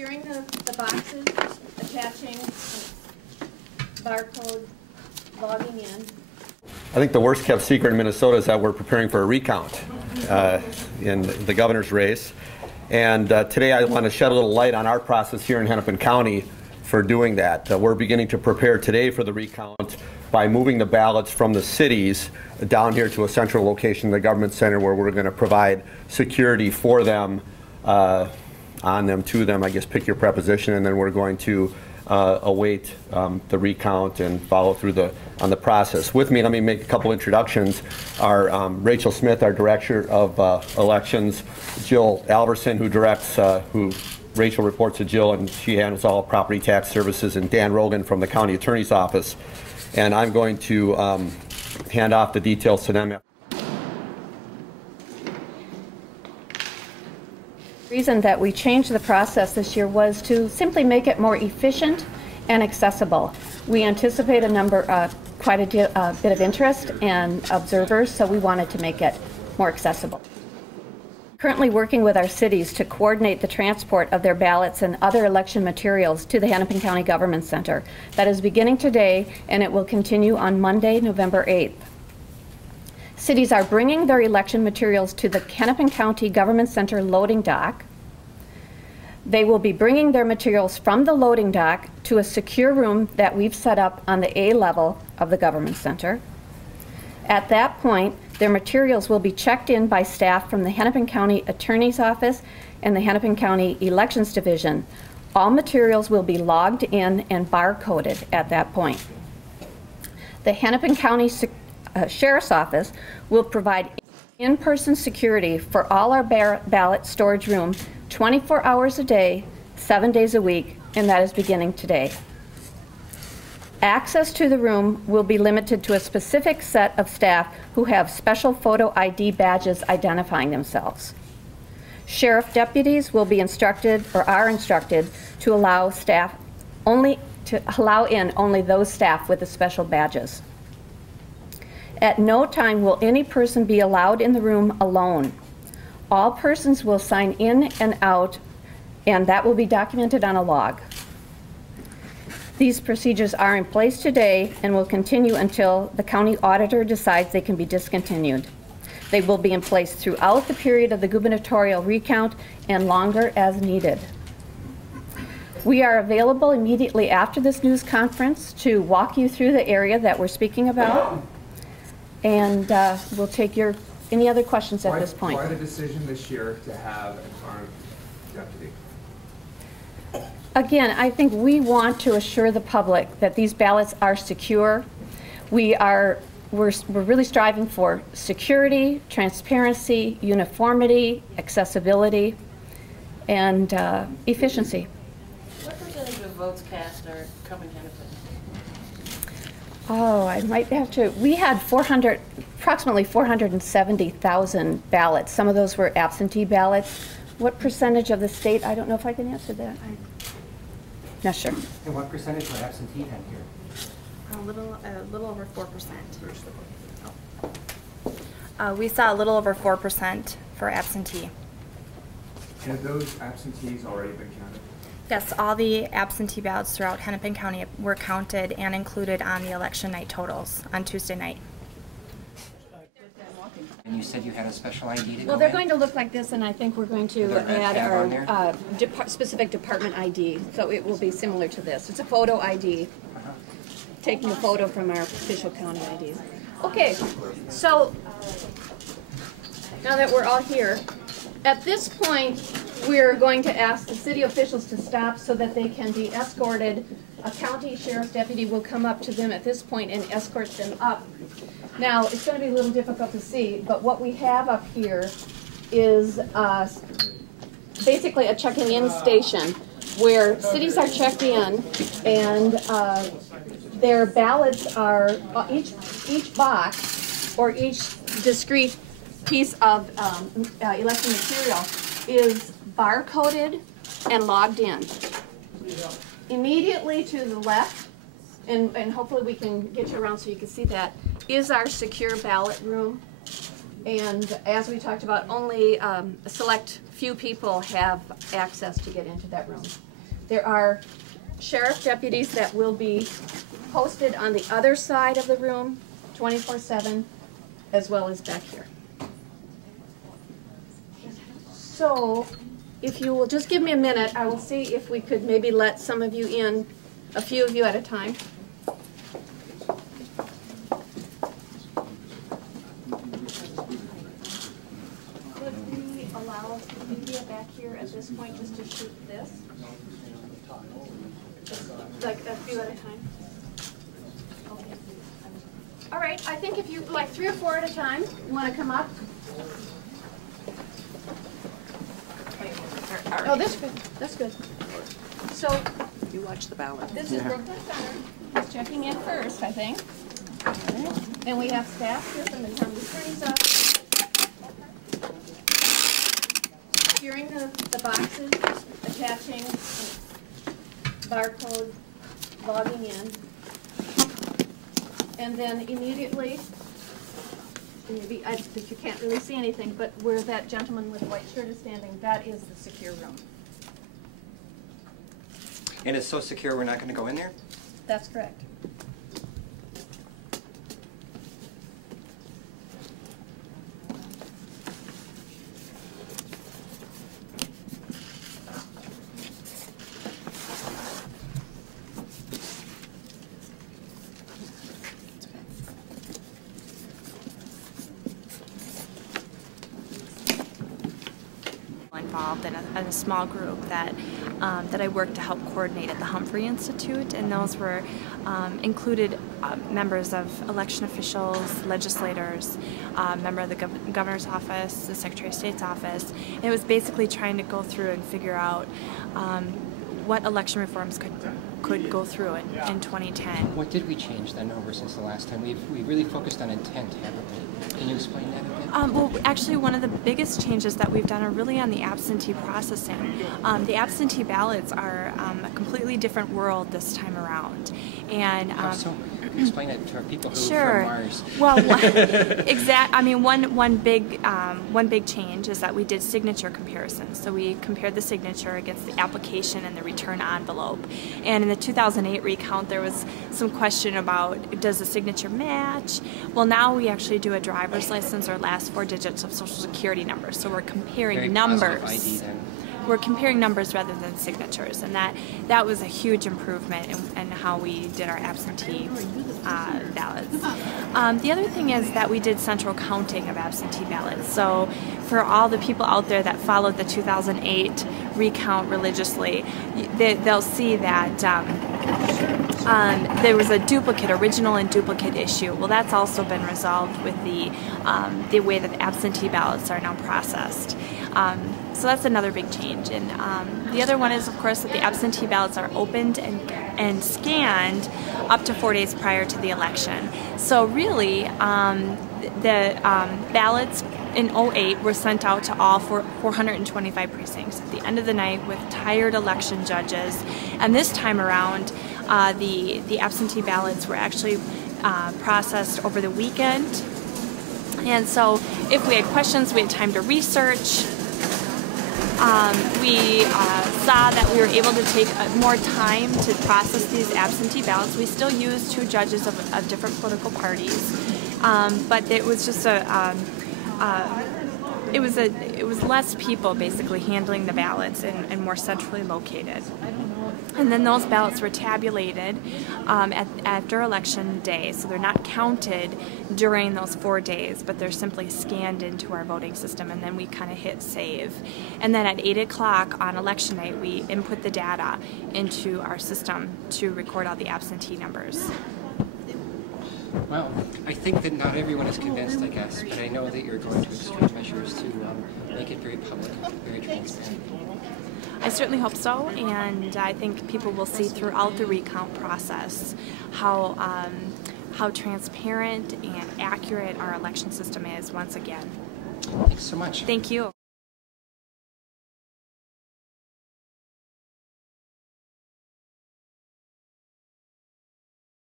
securing the boxes, attaching barcode, logging in. I think the worst kept secret in Minnesota is that we're preparing for a recount in the governor's race. And today I want to shed a little light on our process here in Hennepin County for doing that. We're beginning to prepare today for the recount by moving the ballots from the cities down here to a central location in the government center where we're going to provide security for them, on them, to them, I guess pick your preposition, and then we're going to await the recount and follow through on the process. With me, let me make a couple introductions, are Rachel Smith, our Director of Elections, Jill Alverson, who directs, Rachel reports to Jill, and she handles all property tax services, and Dan Rogan from the County Attorney's Office. And I'm going to hand off the details to them. The reason that we changed the process this year was to simply make it more efficient and accessible. We anticipate quite a bit of interest and observers, so we wanted to make it more accessible. Currently working with our cities to coordinate the transport of their ballots and other election materials to the Hennepin County Government Center. That is beginning today, and it will continue on Monday, November 8th. Cities are bringing their election materials to the Hennepin County Government Center loading dock. They will be bringing their materials from the loading dock to a secure room that we've set up on the A level of the Government Center. At that point, their materials will be checked in by staff from the Hennepin County Attorney's Office and the Hennepin County Elections Division. All materials will be logged in and barcoded at that point. The Hennepin County Sheriff's Office will provide in-person security for all our ballot storage room 24 hours a day, 7 days a week, and that is beginning today. Access to the room will be limited to a specific set of staff who have special photo ID badges identifying themselves. Sheriff deputies will be instructed, or are instructed, to allow in only those staff with the special badges. At no time will any person be allowed in the room alone. All persons will sign in and out, and that will be documented on a log. These procedures are in place today and will continue until the county auditor decides they can be discontinued. They will be in place throughout the period of the gubernatorial recount and longer as needed. We are available immediately after this news conference to walk you through the area that we're speaking about, and we'll take any other questions at this point. Why the decision this year to have an armed deputy? Again, I think we want to assure the public that these ballots are secure. We're really striving for security, transparency, uniformity, accessibility, and efficiency. What percentage of votes cast are coming Hennepin? Oh, I might have to. We had approximately 470,000 ballots. Some of those were absentee ballots. What percentage of the state? I don't know if I can answer that. Not sure. And what percentage were absentee then here? A little over 4%. We saw a little over 4% for absentee. Have those absentees already been counted? Yes, all the absentee ballots throughout Hennepin County were counted and included on the election night totals on Tuesday night. And you said you had a special ID to go Well, they're in? going to look like this, and I think we're going to add our specific department ID, so it will be similar to this. It's a photo ID, taking a photo from our official county IDs. Okay, so now that we're all here, at this point, we're going to ask the city officials to stop so that they can be escorted. A county sheriff's deputy will come up to them at this point and escort them up. Now, it's going to be a little difficult to see, but what we have up here is basically a checking in station where cities are checked in, and their ballots are, each box or each discrete piece of election material is barcoded and logged in. Immediately to the left, and hopefully we can get you around so you can see that, is our secure ballot room. And as we talked about, only a select few people have access to get into that room. There are sheriff deputies that will be posted on the other side of the room 24/7, as well as back here. So, if you will just give me a minute, I will see if we could maybe let some of you in, a few of you at a time. Could we allow media back here at this point just to shoot this? Just like a few at a time? Okay. All right, I think if you, like 3 or 4 at a time, you want to come up? Oh, that's good. That's good. So, You watch the ballot. this is Brooklyn Center. Just checking in first, I think. And we have staff here from the county attorney's office. Securing the boxes, attaching barcode, logging in. And then immediately, maybe that you can't really see anything, but where that gentleman with the white shirt is standing, that is the secure room. And it's so secure we're not going to go in there? That's correct. Involved in a small group that I worked to help coordinate at the Humphrey Institute, and those were included members of election officials, legislators, member of the governor's office, the Secretary of State's office. And it was basically trying to go through and figure out what election reforms could go through in 2010. What did we change then over since the last time? We really focused on intent, haven't we? Can you explain that a bit? Well, actually, one of the biggest changes that we've done are really on the absentee processing. The absentee ballots are a completely different world this time around. And So explain it to our people who sure. are from Mars. Well, I mean, one big change is that we did signature comparisons. So we compared the signature against the application and the return envelope. And in the 2008 recount, there was some question about, does the signature match? Well, now we actually do a driver's license or last 4 digits of social security numbers. So we're comparing Very numbers. positive ID then. We're comparing numbers rather than signatures, and that was a huge improvement in how we did our absentee ballots. The other thing is that we did central counting of absentee ballots. So for all the people out there that followed the 2008 recount religiously, they'll see that there was a original and duplicate issue. Well, that's also been resolved with the way that absentee ballots are now processed. So that's another big change. And the other one is, of course, that the absentee ballots are opened and scanned up to 4 days prior to the election. So really, the ballots in 2008 were sent out to all 425 precincts at the end of the night with tired election judges. And this time around, the absentee ballots were actually processed over the weekend. And so if we had questions, we had time to research. We saw that we were able to take more time to process these absentee ballots. We still use 2 judges of different political parties, but it was just it was less people basically handling the ballots and more centrally located. And then those ballots were tabulated after election day, so they're not counted during those 4 days, but they're simply scanned into our voting system, and then we kind of hit save. And then at 8 o'clock on election night, we input the data into our system to record all the absentee numbers. Well, I think that not everyone is convinced, I guess, but I know that you're going to extreme measures to make it very public, very transparent. I certainly hope so, and I think people will see throughout the recount process how transparent and accurate our election system is once again. Thanks so much. Thank you.